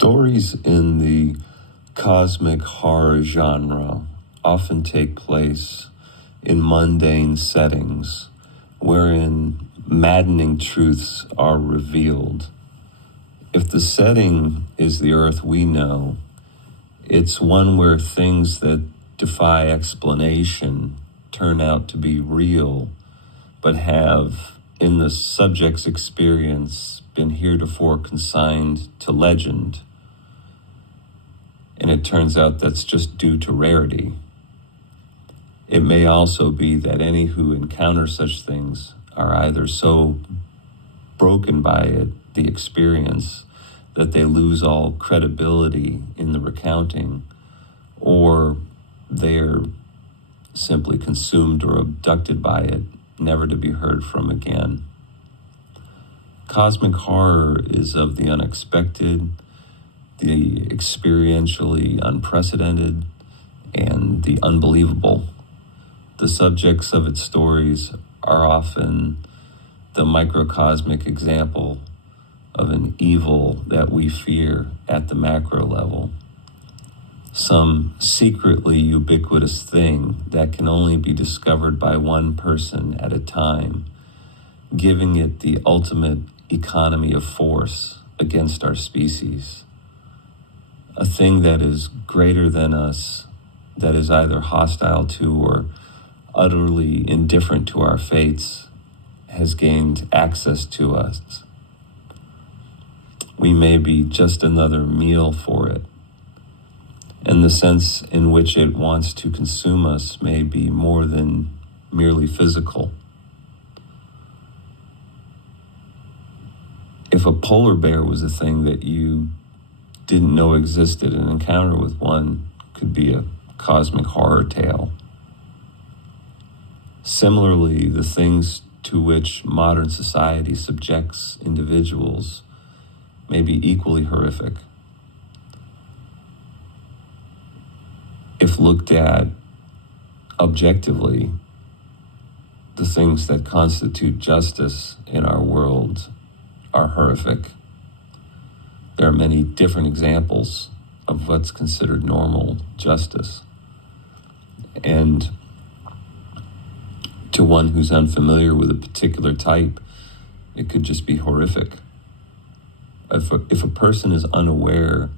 Stories in the cosmic horror genre often take place in mundane settings wherein maddening truths are revealed. If the setting is the Earth we know, it's one where things that defy explanation turn out to be real, but have, in the subject's experience, been heretofore consigned to legend. And it turns out that's just due to rarity. It may also be that any who encounter such things are either so broken by it, the experience, that they lose all credibility in the recounting, or they're simply consumed or abducted by it, never to be heard from again. Cosmic horror is of the unexpected, the experientially unprecedented, and the unbelievable. The subjects of its stories are often the microcosmic example of an evil that we fear at the macro level. Some secretly ubiquitous thing that can only be discovered by one person at a time, giving it the ultimate economy of force against our species. A thing that is greater than us, that is either hostile to or utterly indifferent to our fates, has gained access to us. We may be just another meal for it, and the sense in which it wants to consume us may be more than merely physical. If a polar bear was a thing that you didn't know existed, an encounter with one could be a cosmic horror tale. Similarly, the things to which modern society subjects individuals may be equally horrific. If looked at objectively, the things that constitute justice in our world are horrific. There are many different examples of what's considered normal justice. And to one who's unfamiliar with a particular type, it could just be horrific. If a person is unaware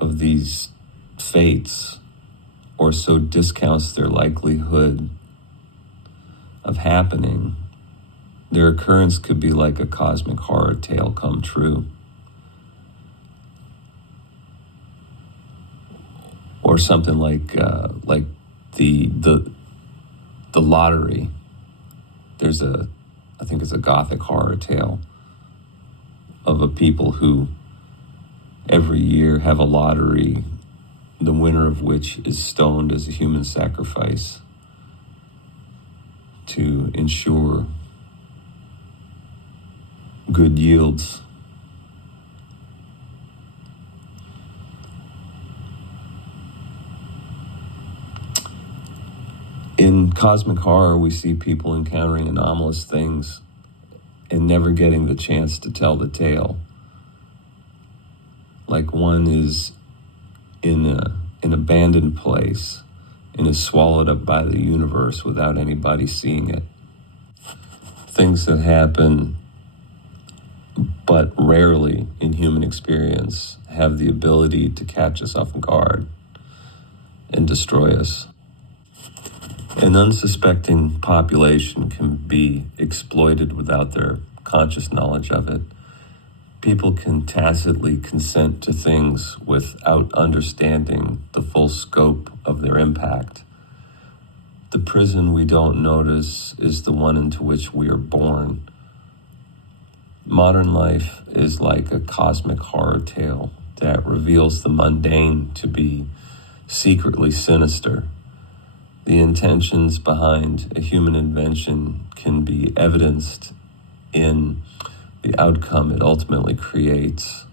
of these fates, or so discounts their likelihood of happening, their occurrence could be like a cosmic horror tale come true. Or something like the lottery. I think it's a Gothic horror tale of a people who every year have a lottery, the winner of which is stoned as a human sacrifice to ensure good yields. In cosmic horror, we see people encountering anomalous things and never getting the chance to tell the tale. Like one is in an abandoned place and is swallowed up by the universe without anybody seeing it. Things that happen, but rarely in human experience, have the ability to catch us off guard and destroy us. An unsuspecting population can be exploited without their conscious knowledge of it. People can tacitly consent to things without understanding the full scope of their impact. The prison we don't notice is the one into which we are born. Modern life is like a cosmic horror tale that reveals the mundane to be secretly sinister. The intentions behind a human invention can be evidenced in the outcome it ultimately creates.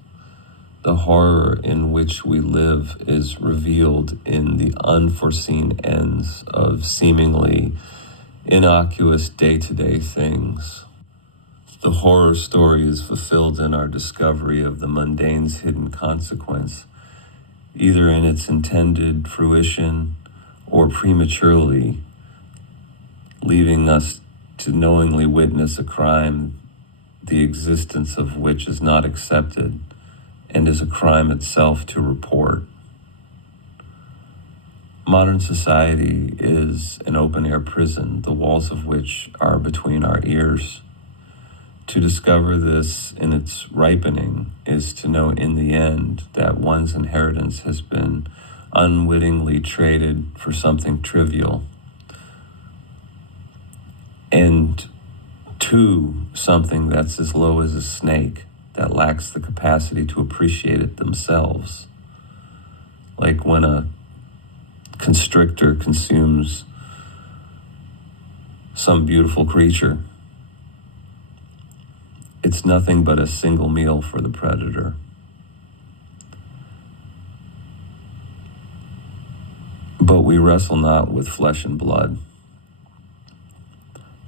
The horror in which we live is revealed in the unforeseen ends of seemingly innocuous day-to-day things. The horror story is fulfilled in our discovery of the mundane's hidden consequence, either in its intended fruition or prematurely, leaving us to knowingly witness a crime, the existence of which is not accepted and is a crime itself to report. Modern society is an open-air prison, the walls of which are between our ears. To discover this in its ripening is to know in the end that one's inheritance has been unwittingly traded for something trivial, and to something that's as low as a snake that lacks the capacity to appreciate it themselves. Like when a constrictor consumes some beautiful creature, it's nothing but a single meal for the predator. But we wrestle not with flesh and blood.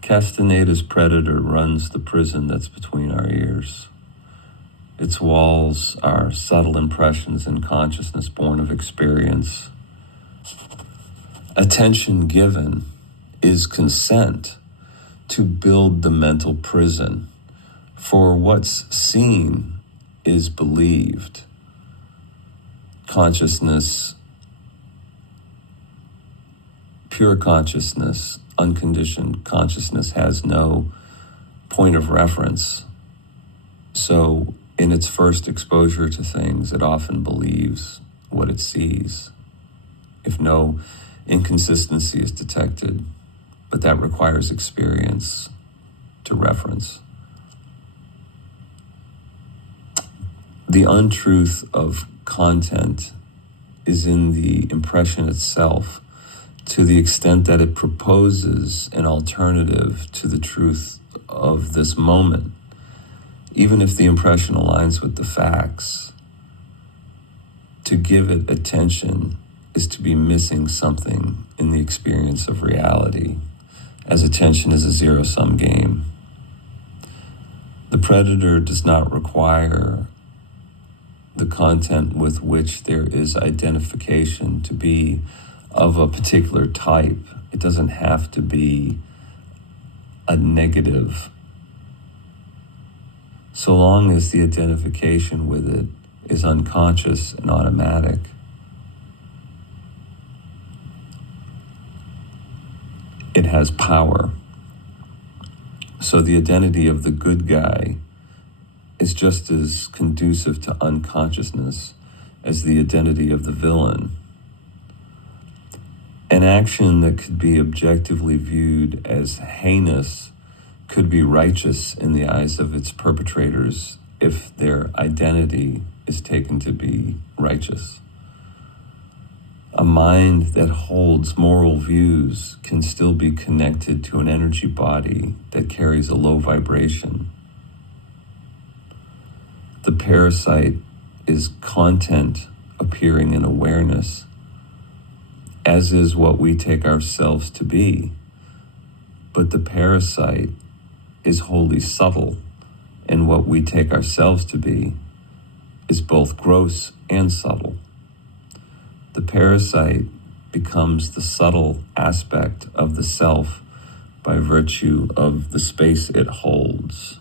Castaneda's predator runs the prison that's between our ears. Its walls are subtle impressions in consciousness born of experience. Attention given is consent to build the mental prison, for what's seen is believed. Consciousness, pure consciousness, unconditioned consciousness has no point of reference. So in its first exposure to things, it often believes what it sees, if no inconsistency is detected, but that requires experience to reference. The untruth of content is in the impression itself, to the extent that it proposes an alternative to the truth of this moment, even if the impression aligns with the facts. To give it attention is to be missing something in the experience of reality, as attention is a zero-sum game. The predator does not require the content with which there is identification to be of a particular type. It doesn't have to be a negative, so long as the identification with it is unconscious and automatic. It has power. So the identity of the good guy is just as conducive to unconsciousness as the identity of the villain. An action that could be objectively viewed as heinous could be righteous in the eyes of its perpetrators if their identity is taken to be righteous. A mind that holds moral views can still be connected to an energy body that carries a low vibration. The parasite is content appearing in awareness, as is what we take ourselves to be. But the parasite is wholly subtle, and what we take ourselves to be is both gross and subtle. The parasite becomes the subtle aspect of the self by virtue of the space it holds.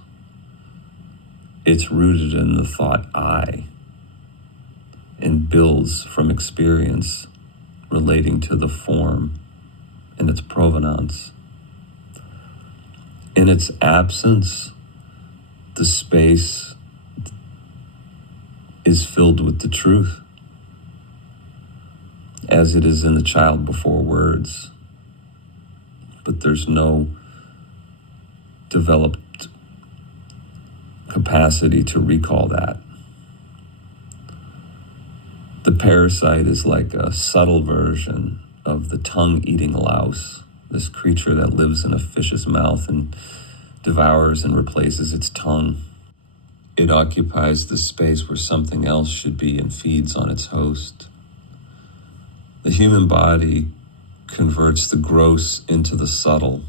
It's rooted in the thought I and builds from experience relating to the form and its provenance. In its absence, the space is filled with the truth, as it is in the child before words, but there's no developed capacity to recall that. The parasite is like a subtle version of the tongue-eating louse, this creature that lives in a fish's mouth and devours and replaces its tongue. It occupies the space where something else should be and feeds on its host. The human body converts the gross into the subtle.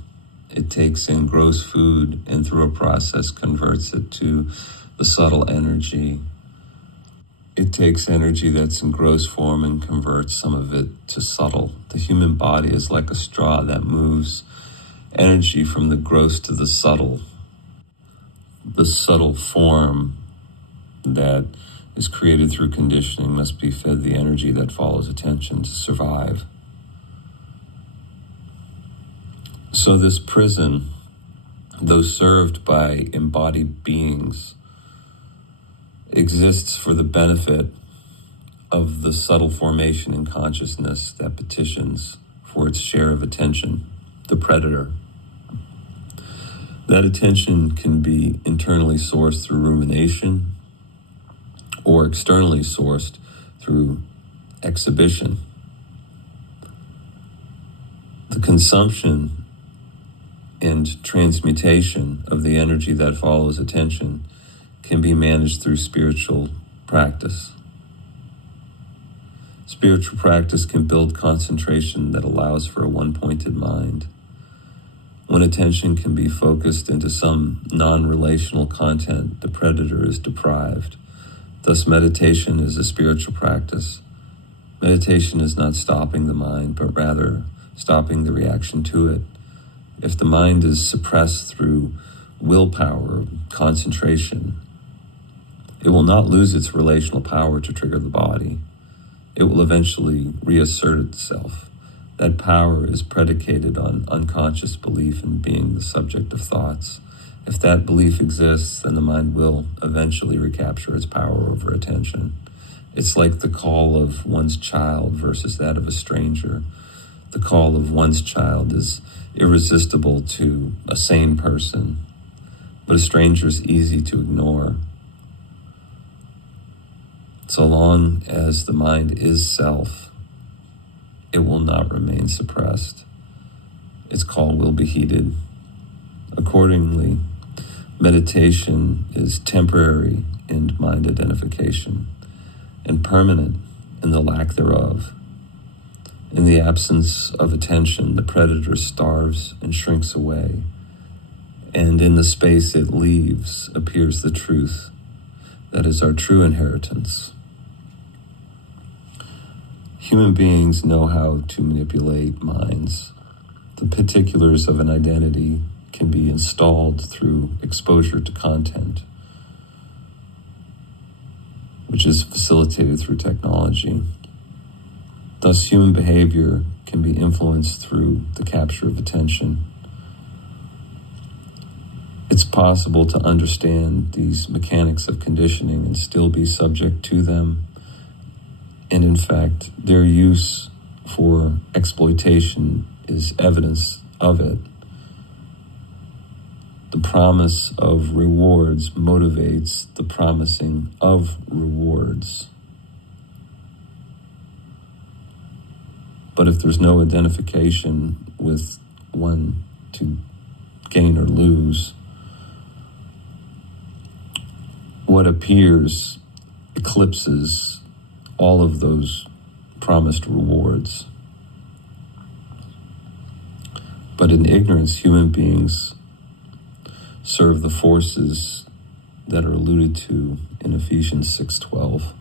It takes in gross food and through a process converts it to the subtle energy. It takes energy that's in gross form and converts some of it to subtle. The human body is like a straw that moves energy from the gross to the subtle. The subtle form that is created through conditioning must be fed the energy that follows attention to survive. So this prison, though served by embodied beings, exists for the benefit of the subtle formation in consciousness that petitions for its share of attention, the predator. That attention can be internally sourced through rumination or externally sourced through exhibition. The consumption and transmutation of the energy that follows attention can be managed through spiritual practice. Spiritual practice can build concentration that allows for a one-pointed mind. When attention can be focused into some non-relational content, the predator is deprived. Thus, meditation is a spiritual practice. Meditation is not stopping the mind, but rather stopping the reaction to it. If the mind is suppressed through willpower, concentration, it will not lose its relational power to trigger the body. It will eventually reassert itself. That power is predicated on unconscious belief in being the subject of thoughts. If that belief exists, then the mind will eventually recapture its power over attention. It's like the call of one's child versus that of a stranger. The call of one's child is irresistible to a sane person, but a stranger is easy to ignore. So long as the mind is self, it will not remain suppressed. Its call will be heeded. Accordingly, meditation is temporary in mind identification and permanent in the lack thereof. In the absence of attention, the predator starves and shrinks away, and in the space it leaves appears the truth that is our true inheritance. Human beings know how to manipulate minds. The particulars of an identity can be installed through exposure to content, which is facilitated through technology. Thus, human behavior can be influenced through the capture of attention. It's possible to understand these mechanics of conditioning and still be subject to them. And in fact, their use for exploitation is evidence of it. The promise of rewards motivates the promising of rewards. But if there's no identification with one to gain or lose, what appears eclipses all of those promised rewards. But in ignorance, human beings serve the forces that are alluded to in Ephesians 6:12.